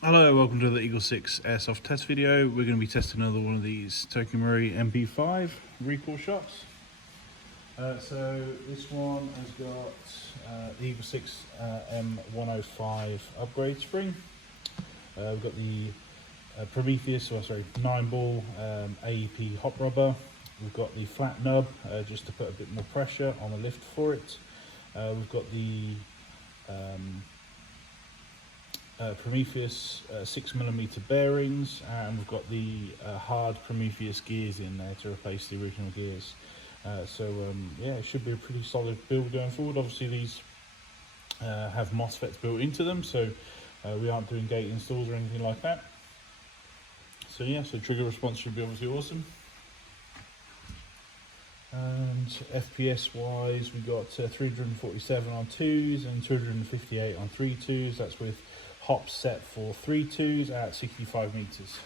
Hello, welcome to the EagleSix Airsoft test video. We're going to be testing another one of these TM MP5 recoil shots. So this one has got the EagleSix M105 upgrade spring. We've got the Prometheus, Nineball AEG hop rubber. We've got the flat nub just to put a bit more pressure on the lift for it. We've got the Prometheus 6mm bearings, and we've got the hard Prometheus gears in there to replace the original gears. Yeah, it should be a pretty solid build going forward. Obviously these have MOSFETs built into them, so we aren't doing gate installs or anything like that. So yeah, so trigger response should be obviously awesome. And FPS wise, we got 347 on 2s and 258 on 3.2s. That's with hops set for 3.2s at 65 meters.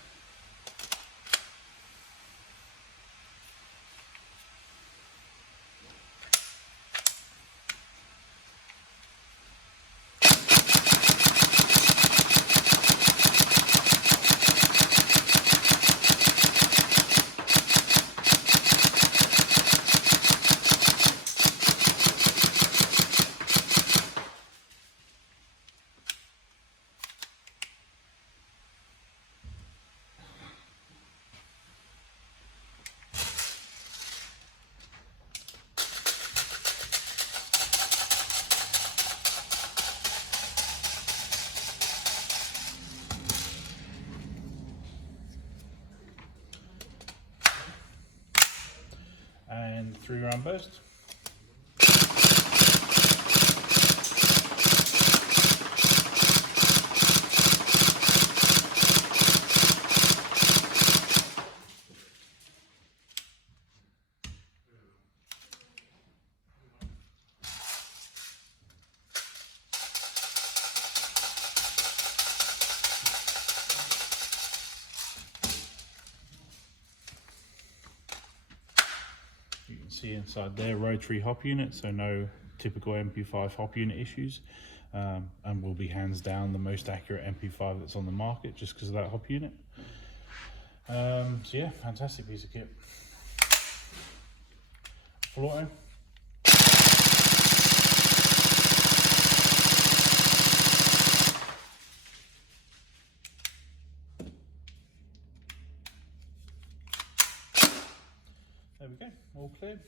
And 3-round burst. You can see inside there rotary hop unit, so no typical MP5 hop unit issues, and will be hands down the most accurate MP5 that's on the market just because of that hop unit. So yeah, fantastic piece of kit. Full auto. There we go, all cleared.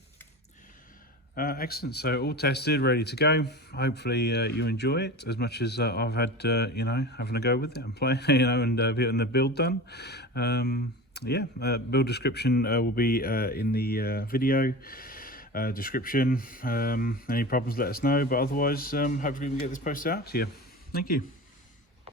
Excellent, so all tested, ready to go. Hopefully you enjoy it as much as I've had, having a go with it and play, and getting the build done. Yeah, build description will be in the video description. Any problems, let us know, but otherwise, hopefully we can get this posted out to you. Thank you.